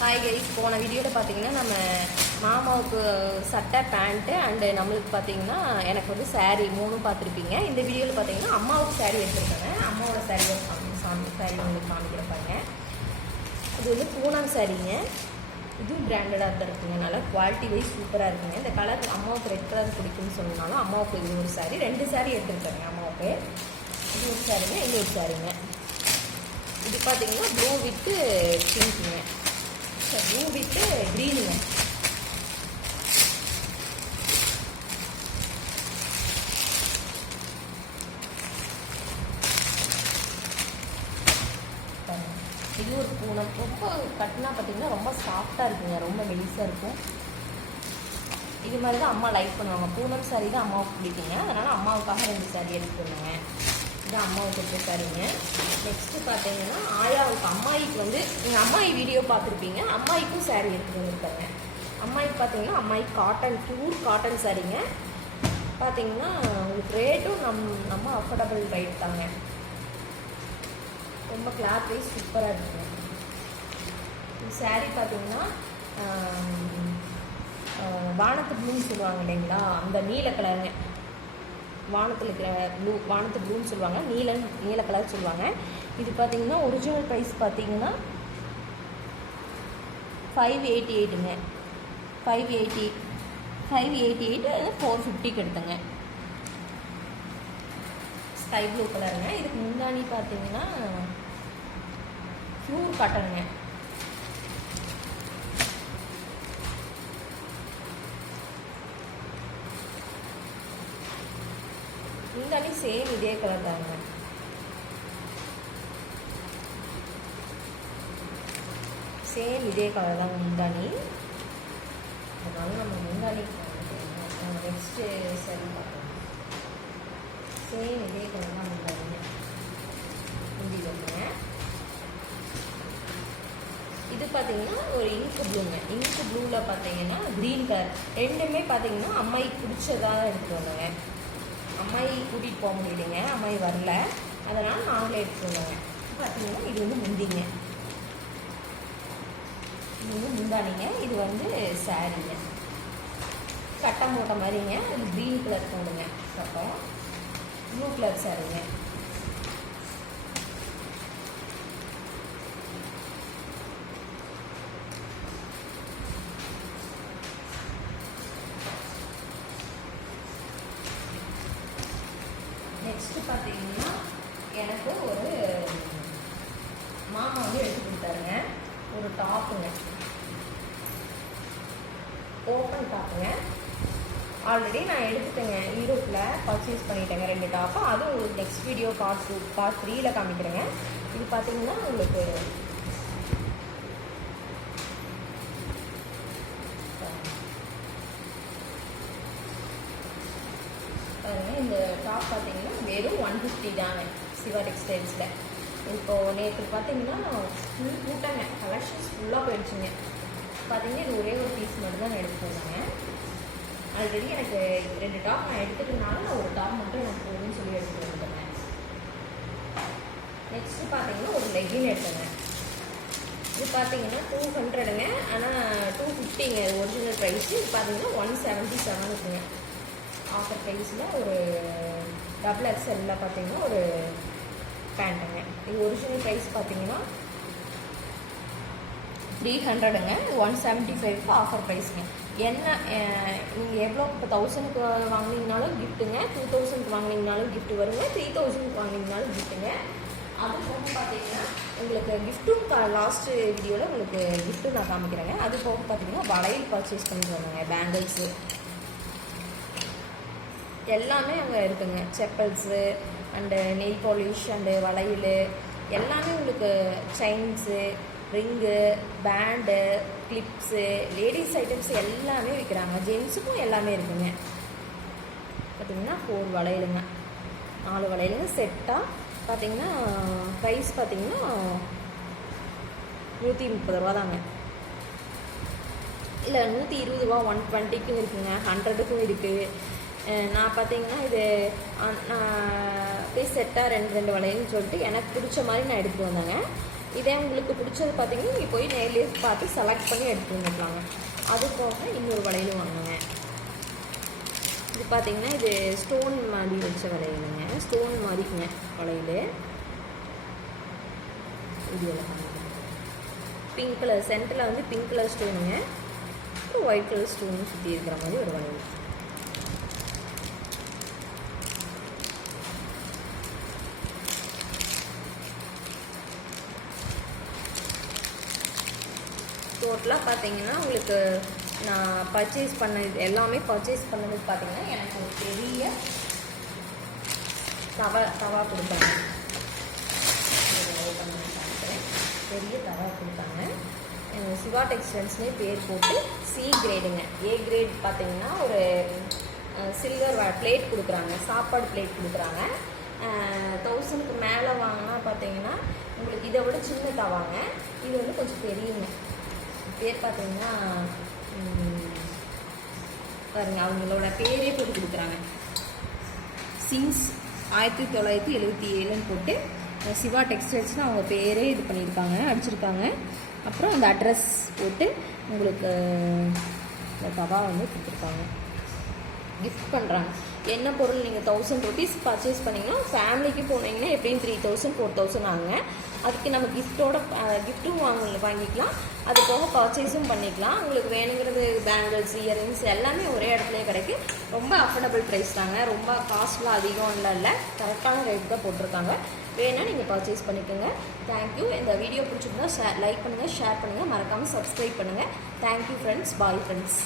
Hi guys, போன வீடியோவில் பார்த்தீங்கன்னா நம்ம மாமாவுக்கு சட்டை பேண்ட்டு அண்டு நம்மளுக்கு பார்த்தீங்கன்னா எனக்கு வந்து சாரீ மூணும் பார்த்துருப்பீங்க. இந்த வீடியோவில் பார்த்தீங்கன்னா அம்மாவுக்கு சாரீ எடுத்துருக்காங்க. அம்மாவோட சாரீ சாரீ உங்களுக்கு காமிக்கிறப்பாங்க. இது வந்து பூனம் சாரீங்க. இதுவும் பிராண்டடாக தான் இருக்குங்க. நல்லா குவாலிட்டி வைஸ் சூப்பராக இருக்குங்க. இந்த கலர் அம்மாவுக்கு ரெட் கலர் பிடிக்குன்னு சொன்னாலும் அம்மாவுக்கு இது ஒரு சாரீ, 2 சாரீ எடுத்துருக்காங்க அம்மாவுக்கு. இது ஒரு சாரீங்க, இது ஒரு சாரீங்க. இது பார்த்தீங்கன்னா ப்ளூ வித்து பிங்க்குங்க, ப்ளூ வித்து க்ரீனுங்க. இது ஒரு பூனம். ரொம்ப கட்டினா பார்த்தீங்கன்னா ரொம்ப சாஃப்டாக இருக்குங்க, ரொம்ப மெலிசாக இருக்கும். இது மாதிரி தான் அம்மா லைக் பண்ணுவாங்க. பூனம் சாரீ தான் அம்மாவுக்கு பிடிக்குங்க. அதனால் அம்மாவுக்காக 2 சாரீ எடுத்துக்கோங்க. இது அம்மாவுக்கு எடுத்த சாரீங்க. நெக்ஸ்ட்டு பார்த்தீங்கன்னா ஆயாவுக்கு, அம்மாயிக்கு வந்து நீங்கள் அம்மாயி வீடியோ பார்த்துருப்பீங்க. அம்மாயிக்கும் சாரீ எடுத்துகிட்டு வந்துருக்காங்க. அம்மாயிக்கு பார்த்தீங்கன்னா அம்மாயிக்கு காட்டன், பியூர் காட்டன் சாரீங்க. பார்த்தீங்கன்னா உங்களுக்கு ரேட்டும் நம்ம அஃபோர்டபுள் ரேட் தாங்க. ரொம்ப கிளாத் வைஸ் சூப்பராக இருக்குங்க. இந்த சாரீ பார்த்தீங்கன்னா வானத்து ப்ளூன்னு சொல்லுவாங்க இல்லைங்களா, அந்த நீல கலருங்க. வானத்தில் இருக்கிற ப்ளூ, வானத்து ப்ளூன்னு சொல்லுவாங்க, நீல கலர் சொல்லுவாங்க. இது பார்த்தீங்கன்னா ஒரிஜினல் ப்ரைஸ் பார்த்தீங்கன்னா 588ங்க. 588 450க்கு எடுத்துங்க. ஸ்கை ப்ளூ கலருங்க. இதுக்கு முன்னாடி பார்த்தீங்கன்னா பியூர் காட்டனுங்க. முந்தானி சேம் இதே கலர் தாங்க. சேம் இதே கலர் தான் முந்தானி. அதனால நம்ம முந்தானி நெக்ஸ்ட்டு சரி பார்க்கலாம். சேம் இதே கலர் தான் முந்தானிங்க. முந்தி வருங்க. இது பார்த்தீங்கன்னா ஒரு இங்கு ப்ளூங்க. இங்கு ப்ளூவில் பார்த்தீங்கன்னா க்ரீன் கலர். ரெண்டுமே பார்த்தீங்கன்னா அம்மாயிக்கு பிடிச்சதாக எடுத்துகிட்டு வந்தோங்க. அம்மாயி கூட்டிகிட்டு போக முடியலைங்க, அம்மாயி வரல, அதனால் நாங்களே எடுத்துகிட்டு வந்தோங்க. பார்த்தீங்கன்னா இது வந்து முந்திங்க, இது வந்து முந்தானிங்க. இது வந்து சாரீங்க, கட்டம் போட்ட மாதிரிங்க. இது க்ரீன் கலர் போடுங்க, கட்டம் ப்ளூ கலர் சாரீங்க. நெக்ஸ்ட்டு பார்த்தீங்கன்னா எனக்கு ஒரு மாமா வந்து எடுத்து கொடுத்தாருங்க, ஒரு டாப்புங்க, ஓப்பன் டாப்புங்க. ஆல்ரெடி நான் எடுத்துட்டேங்க, ஈரோட்டில் பர்ச்சேஸ் பண்ணிட்டேங்க 2 டாப்பு. அதுவும் உங்களுக்கு நெக்ஸ்ட் வீடியோ பார்ட் 3ல் காமிக்கிறேங்க. இது பார்த்தீங்கன்னா உங்களுக்கு இந்த டாப் பார்த்தீங்கன்னா வெறும் 150 தாங்க, சிவா டெக்ஸ்டைல்ஸில். இப்போது நேற்று பார்த்தீங்கன்னா ஃபுல் கூட்டாங்க, கலெக்ஷன்ஸ் ஃபுல்லாக போயிடுச்சுங்க. பார்த்தீங்கன்னா இது ஒரே ஒரு பீஸ் மட்டும் தான் நான் எடுத்துகிட்டு வந்தேங்க. ஆல்ரெடி எனக்கு 2 டாப் நான் எடுத்துட்டனால நான் ஒரு டாப் மட்டும் எனக்கு போகுதுன்னு சொல்லி எடுத்துகிட்டு வந்துட்டேங்க. நெக்ஸ்ட்டு பார்த்தீங்கன்னா ஒரு லெகின் எடுத்தேங்க. இது பார்த்தீங்கன்னா 200ங்க, ஆனால் 250ங்க ஒரிஜினல் ப்ரைஸு. இது பார்த்தீங்கன்னா 177 இருக்குங்க. ஆஃபர் ப்ரைஸில் ஒரு XXL பார்த்தீங்கன்னா ஒரு பேண்ட்டுங்க. இது ஒரிஜினல் ப்ரைஸ் பார்த்தீங்கன்னா 300ங்க, 175க்கு ஆஃபர் ப்ரைஸுங்க. என்ன நீங்கள் எவ்வளோ இப்போ 1000க்கு வாங்கினீங்கனாலும் கிஃப்ட்டுங்க, 2000க்கு வாங்கினீங்கனாலும் கிஃப்ட்டு வருங்க, 3000க்கு வாங்கினீங்கனாலும் கிஃப்ட்டுங்க. அது போக பார்த்தீங்கன்னா உங்களுக்கு கிஃப்ட்டும் லாஸ்ட்டு வீடியோவில் உங்களுக்கு கிஃப்ட்டும் நான் காமிக்கிறேங்க. அது போக பார்த்தீங்கன்னா வளையல் பர்ச்சேஸ் பண்ணிட்டு வந்தாங்க, பேங்கிள்ஸு எல்லாமே அங்கே இருக்குங்க. Chappals and nail polish and வளையல் எல்லாமே உங்களுக்கு, chains, ring, band, clips, ladies items எல்லாமே விற்கிறாங்க. ஜென்ஸுக்கும் எல்லாமே இருக்குங்க. பார்த்திங்கன்னா 4 வளையலுங்க, 4 வளையலுங்க செட்டாக. பார்த்திங்கன்னா ப்ரைஸ் பார்த்திங்கன்னா 130 ரூபா தாங்க. இல்லை 120 ரூபா, 120க்கும் இருக்குங்க, 100க்கும் இருக்குது. நான் பார்த்தீங்கன்னா இது அப்படியே செட்டாக 2 வளையல்னு சொல்லிட்டு எனக்கு பிடிச்ச மாதிரி நான் எடுத்துகிட்டு வந்தேங்க. இதே உங்களுக்கு பிடிச்சது பார்த்தீங்கன்னா நீங்கள் போய் நேர்லேயே பார்த்து செலக்ட் பண்ணி எடுத்து வந்துக்கலாங்க. அது போக இன்னொரு வளையலும் வாங்குங்க. இது பார்த்தீங்கன்னா இது ஸ்டோன் மாதிரி வச்ச வளையலுங்க, ஸ்டோன் மாதிரிங்க வளையல். இது பிங்க் கலர் சென்டரில் வந்து பிங்க் கலர் ஸ்டோனுங்க, அப்புறம் ஒயிட் கலர் ஸ்டோன் சுற்றி இருக்கிற மாதிரி ஒரு வளையல். டோட்டலாக பார்த்தீங்கன்னா உங்களுக்கு நான் பர்ச்சேஸ் பண்ணது எல்லாமே பர்ச்சேஸ் பண்ணது பார்த்தீங்கன்னா எனக்கு ஒரு பெரிய தவா கொடுத்தாங்க. பெரிய தவா கொடுத்தாங்க. சிவா டெக்ஸ்டைல்ஸ்னே பேர் போட்டு சி கிரேடுங்க. ஏ கிரேட் பார்த்தீங்கன்னா ஒரு சில்வர் பிளேட் கொடுக்குறாங்க, சாப்பாடு பிளேட் கொடுக்குறாங்க. 1000க்கு மேலே வாங்கினா பார்த்தீங்கன்னா உங்களுக்கு இதை விட சின்ன தவாங்க. இது வந்து கொஞ்சம் பெரியங்க. பேர் பார்த்தீங்கன்னா பாருங்க, அவங்களோட பேரே போட்டு கொடுக்குறாங்க. சின்ஸ் 1977ன்னு போட்டு சிவா டெக்ஸ்டைல்ஸ்னு அவங்க பேரே இது பண்ணியிருக்காங்க, அடிச்சிருக்காங்க. அப்புறம் அந்த அட்ரஸ் போட்டு உங்களுக்கு இந்த தவா வந்து கொடுத்துருக்காங்க, கிஃப்ட் பண்ணுறாங்க. என்ன பொருள் நீங்கள் 1000 rupees பர்ச்சேஸ் பண்ணிங்கன்னா ஃபேமிலிக்கு போனீங்கன்னா எப்படியும் 3000 4000 ஆகுங்க. அதுக்கு நம்ம கிஃப்ட்டும் வாங்கிக்கலாம், அது போக பர்ச்சேஸும் பண்ணிக்கலாம். உங்களுக்கு வேணுங்கிறது பேங்கிள்ஸ், இயரிங்ஸ் எல்லாமே ஒரே இடத்துலையே கிடைக்கும். ரொம்ப அஃபோர்டபுள் ப்ரைஸ் தாங்க, ரொம்ப காஸ்ட்லாம் அதிகம் இல்லை, கரெக்டான ரேட் தான் போட்டிருக்காங்க. வேணால் நீங்கள் பர்ச்சேஸ் பண்ணிக்கோங்க. தேங்க்யூ. இந்த வீடியோ பிடிச்சிருந்தா லைக் பண்ணுங்கள், ஷேர் பண்ணுங்கள், மறக்காமல் சப்ஸ்கிரைப் பண்ணுங்கள். Thank you friends. Bye friends.